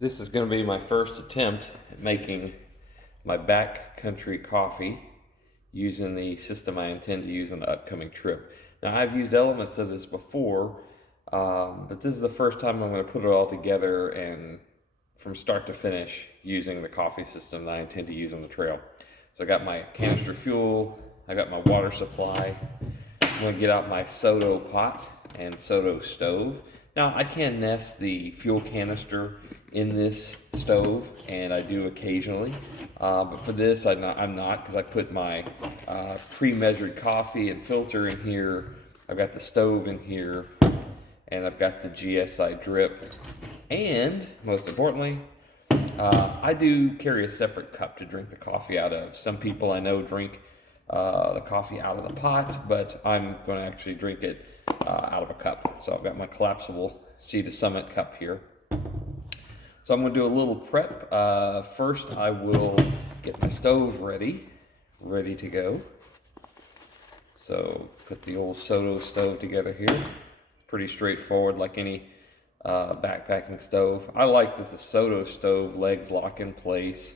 This is going to be my first attempt at making my backcountry coffee using the system I intend to use on the upcoming trip. Now, I've used elements of this before, but this is the first time I'm going to put it all together and from start to finish using the coffee system that I intend to use on the trail. So I got my canister fuel, I got my water supply. I'm going to get out my Soto pot and Soto stove. Now, I can nest the fuel canister in this stove, and I do occasionally. But for this, I'm not, because I put my pre-measured coffee and filter in here. I've got the stove in here, and I've got the GSI drip. And, most importantly, I do carry a separate cup to drink the coffee out of. Some people I know drink the coffee out of the pot, but I'm going to actually drink it out of a cup. So I've got my collapsible Sea to Summit cup here. So I'm going to do a little prep. First, I will get my stove ready to go. So put the old Soto stove together here. Pretty straightforward, like any backpacking stove. I like that the Soto stove legs lock in place.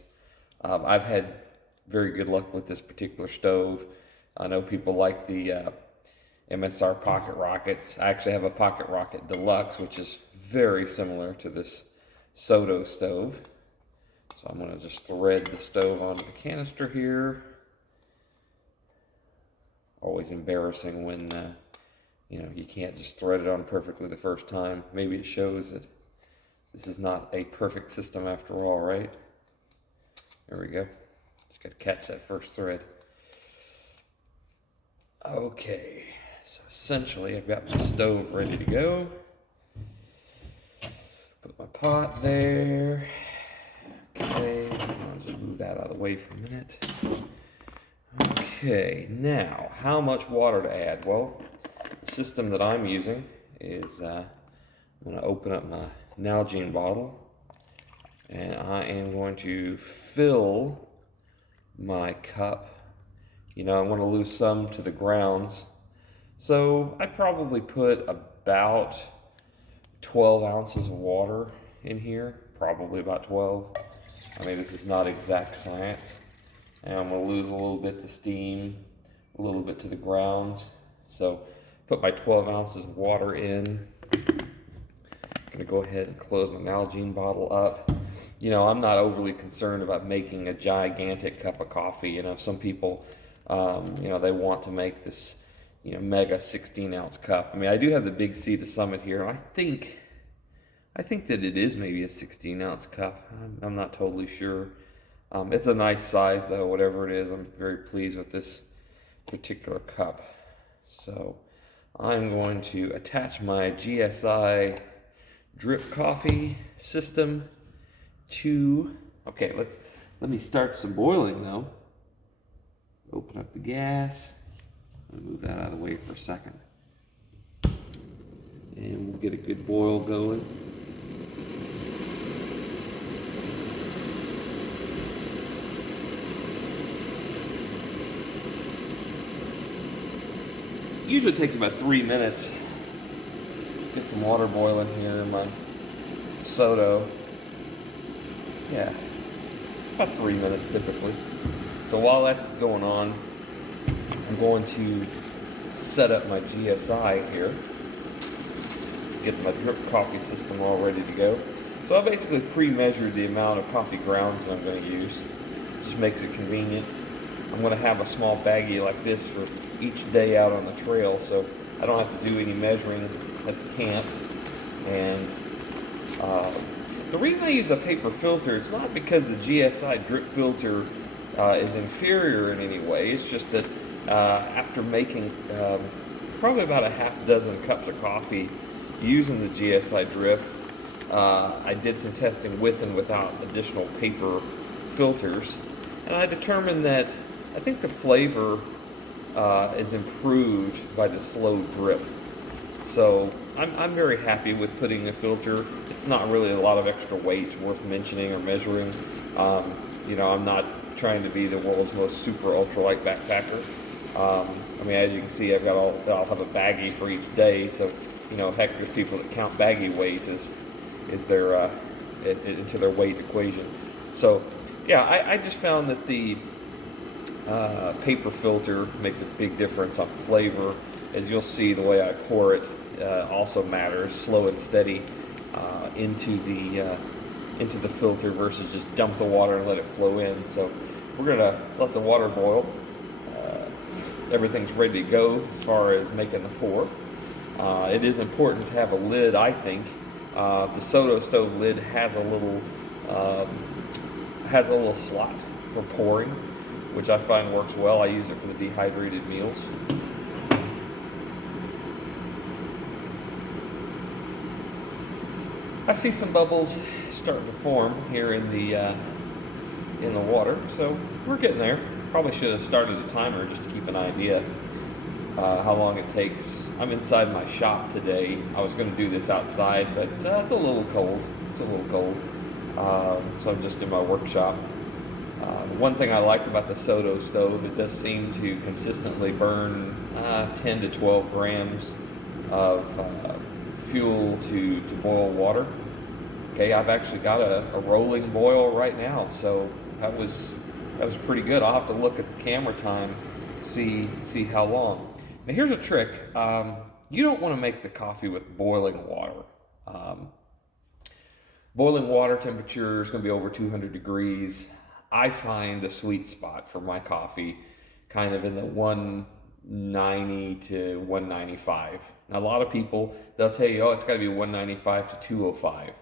I've had very good luck with this particular stove. I know people like the MSR Pocket Rockets. I actually have a Pocket Rocket Deluxe, which is very similar to this Soto stove. So I'm going to just thread the stove onto the canister here. Always embarrassing when you can't just thread it on perfectly the first time. Maybe it shows that this is not a perfect system after all, right? There we go. Just got to catch that first thread. Okay, so essentially I've got my stove ready to go. Put my pot there. Okay, I'll just move that out of the way for a minute. Okay, now, how much water to add? Well, the system that I'm using is, I'm going to open up my Nalgene bottle, and I am going to fill my cup. I want to lose some to the grounds, so I probably put about 12 ounces of water in here, probably about 12. I mean, this is not exact science. And I'm going to lose a little bit to steam, a little bit to the grounds. So put my 12 ounces of water in. I'm going to go ahead and close my Nalgene bottle up. I'm not overly concerned about making a gigantic cup of coffee. Some people, they want to make this, mega 16-ounce cup. I mean, I do have the big Sea to Summit here. I think that it is maybe a 16-ounce cup. I'm not totally sure. It's a nice size, though, whatever it is. I'm very pleased with this particular cup. So I'm going to attach my GSI drip coffee system to... Okay, let me start some boiling, though. Open up the gas. I'll move that out of the way for a second. And we'll get a good boil going. Usually takes about 3 minutes. Get some water boiling here in my Soto. Yeah, about 3 minutes typically. So while that's going on, I'm going to set up my GSI here. Get my drip coffee system all ready to go. So I basically pre-measured the amount of coffee grounds that I'm going to use. Just makes it convenient. I'm going to have a small baggie like this for each day out on the trail, so I don't have to do any measuring at the camp. And the reason I use the paper filter, it's not because the GSI drip filter is inferior in any way. It's just that after making probably about a half dozen cups of coffee using the GSI drip, I did some testing with and without additional paper filters, and I determined that I think the flavor is improved by the slow drip. So I'm very happy with putting a filter. It's not really a lot of extra weight worth mentioning or measuring. I'm not trying to be the world's most super ultralight backpacker. I mean, as you can see, I'll have a baggie for each day. So, heck, there's people that count baggie weight as their into their weight equation. So, yeah, I just found that the paper filter makes a big difference on flavor. As you'll see, the way I pour it also matters. Slow and steady into the filter versus just dump the water and let it flow in. So we're gonna let the water boil. Everything's ready to go as far as making the pour. It is important to have a lid, I think. The Soto stove lid has a little slot for pouring, which I find works well. I use it for the dehydrated meals. I see some bubbles starting to form here in the water, so we're getting there. Probably should have started a timer just to keep an idea how long it takes. I'm inside my shop today. I was going to do this outside, but it's a little cold. So I'm just in my workshop. One thing I like about the Soto stove, it does seem to consistently burn 10 to 12 grams of fuel to boil water. Okay, I've actually got a rolling boil right now, so that was pretty good. I'll have to look at the camera time, see how long. Now here's a trick. You don't want to make the coffee with boiling water. Boiling water temperature is going to be over 200 degrees. I find the sweet spot for my coffee kind of in the 190 to 195. Now, a lot of people, they'll tell you, oh, it's got to be 195 to 205.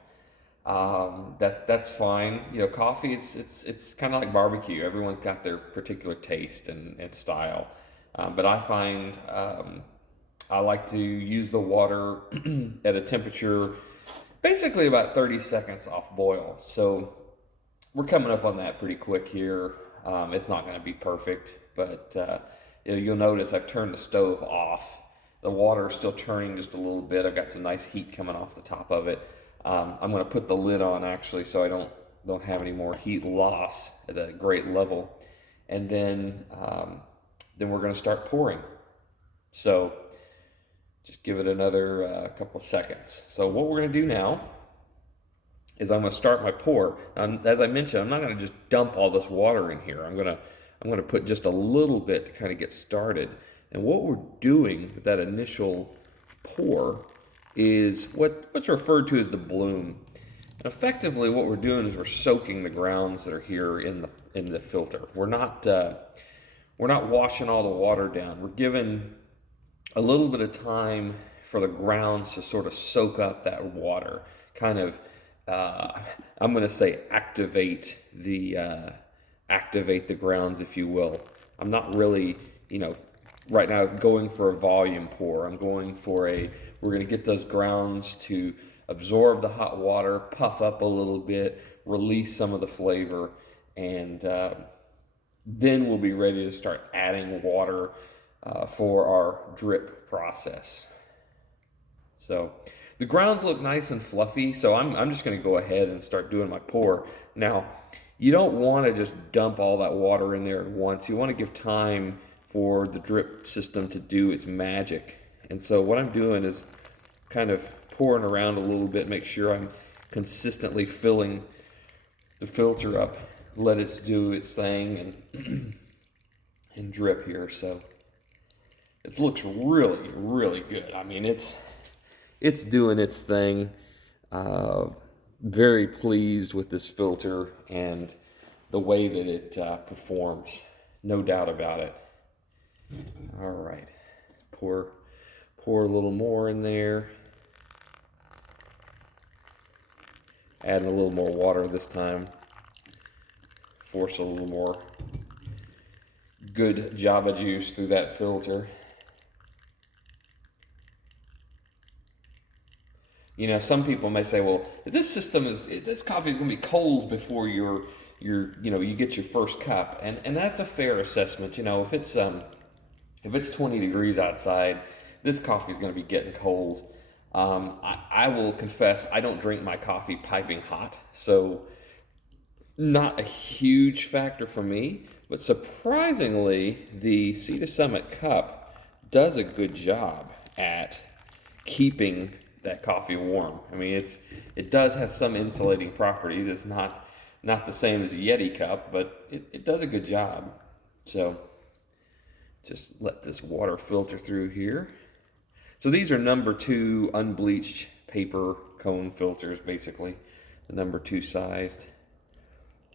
That's fine. You know, coffee, it's kind of like barbecue. Everyone's got their particular taste and style. But I find I like to use the water at a temperature basically about 30 seconds off boil. So we're coming up on that pretty quick here. It's not going to be perfect, but you'll notice I've turned the stove off. The water is still turning just a little bit. I've got some nice heat coming off the top of it. I'm going to put the lid on actually so I don't have any more heat loss at a great level. And then we're going to start pouring. So just give it another couple of seconds. So what we're going to do now is I'm going to start my pour. As I mentioned, I'm not going to just dump all this water in here. I'm going to put just a little bit to kind of get started. And what we're doing with that initial pour is what's referred to as the bloom. And effectively what we're doing is we're soaking the grounds that are here in the filter. We're not washing all the water down. We're giving a little bit of time for the grounds to sort of soak up that water, kind of I'm going to say activate the grounds, if you will. I'm not really, right now going for a volume pour. I'm going for we're going to get those grounds to absorb the hot water, puff up a little bit, release some of the flavor, and then we'll be ready to start adding water for our drip process. So the grounds look nice and fluffy, so I'm just going to go ahead and start doing my pour. Now, you don't want to just dump all that water in there at once. You want to give time for the drip system to do its magic. And so what I'm doing is kind of pouring around a little bit, make sure I'm consistently filling the filter up, let it do its thing and drip here. So it looks really, really good. I mean, it's doing its thing. Very pleased with this filter and the way that it performs. No doubt about it. All right, pour a little more in there. Adding a little more water this time. Force a little more good Java juice through that filter. Some people may say, well, this coffee is going to be cold before you get your first cup, and that's a fair assessment. If it's 20 degrees outside, this coffee is going to be getting cold. I will confess, I don't drink my coffee piping hot, so not a huge factor for me, but surprisingly, the Sea to Summit cup does a good job at keeping that coffee warm. I mean, it does have some insulating properties. It's not the same as a Yeti cup, but it does a good job. So just let this water filter through here. So these are number 2 unbleached paper cone filters, basically. The number 2 sized.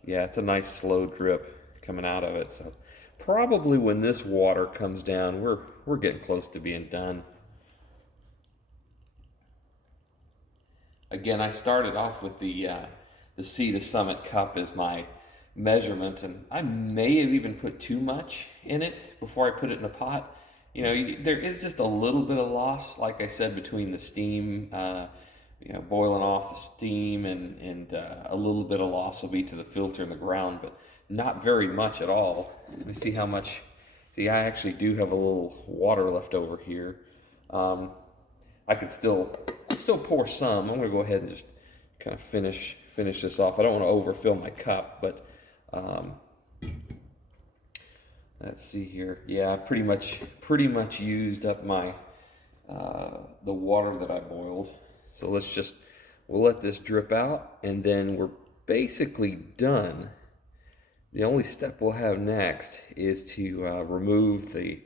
Yeah, it's a nice slow drip coming out of it. So probably when this water comes down, we're getting close to being done. Again, I started off with the Sea to Summit cup as my measurement, and I may have even put too much in it before I put it in a pot. You know, there is just a little bit of loss, like I said, between the steam, boiling off the steam, and a little bit of loss will be to the filter in the ground, but not very much at all. Let me see how much. See, I actually do have a little water left over here. I could still pour some. I'm gonna go ahead and just kind of finish this off. I don't want to overfill my cup, but let's see here. Yeah, I pretty much used up my the water that I boiled. So we'll let this drip out, and then we're basically done. The only step we'll have next is to remove the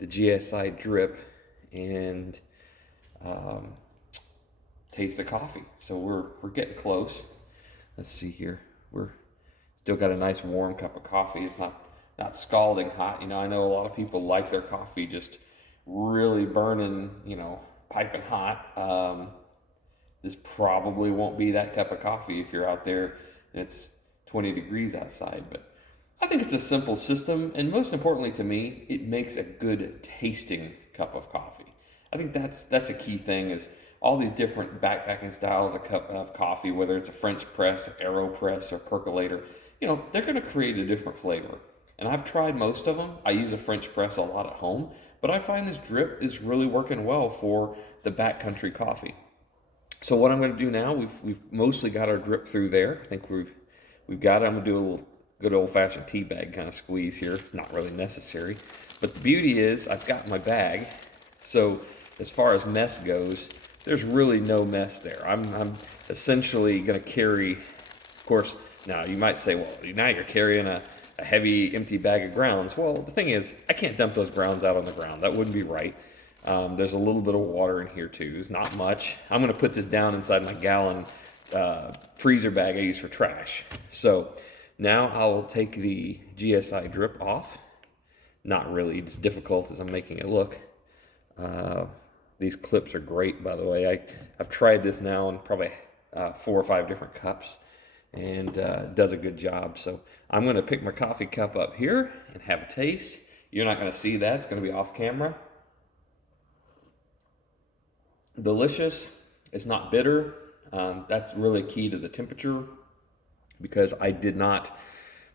GSI drip and taste the coffee. So we're getting close. Let's see here. We're still got a nice warm cup of coffee. It's not scalding hot. You know, I know a lot of people like their coffee just really burning, piping hot. This probably won't be that cup of coffee if you're out there and it's 20 degrees outside, but I think it's a simple system, and most importantly to me, it makes a good tasting cup of coffee. I think that's a key thing, is all these different backpacking styles of coffee, whether it's a French press, AeroPress, or percolator, they're going to create a different flavor. And I've tried most of them. I use a French press a lot at home, but I find this drip is really working well for the backcountry coffee. So what I'm going to do now, we've mostly got our drip through there. I think we've got it. I'm going to do a little good old-fashioned tea bag kind of squeeze here. Not really necessary, but the beauty is I've got my bag. So as far as mess goes, there's really no mess there. I'm essentially going to carry, of course. Now you might say, well, now you're carrying a heavy empty bag of grounds. Well, the thing is, I can't dump those grounds out on the ground. That wouldn't be right. There's a little bit of water in here too. It's not much. I'm going to put this down inside my gallon freezer bag I use for trash. So now I'll take the GSI drip off. Not really as difficult as I'm making it look. These clips are great, by the way. I've tried this now in probably 4 or 5 different cups, and it does a good job. So I'm going to pick my coffee cup up here and have a taste. You're not going to see that. It's going to be off camera. Delicious. It's not bitter. That's really key to the temperature, because I did not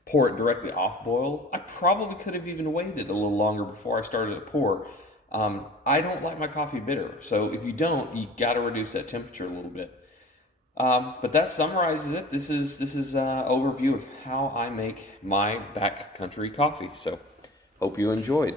pour it directly off boil. I probably could have even waited a little longer before I started to pour. I don't like my coffee bitter, so if you don't, you got to reduce that temperature a little bit. But that summarizes it. This is an overview of how I make my backcountry coffee. So hope you enjoyed.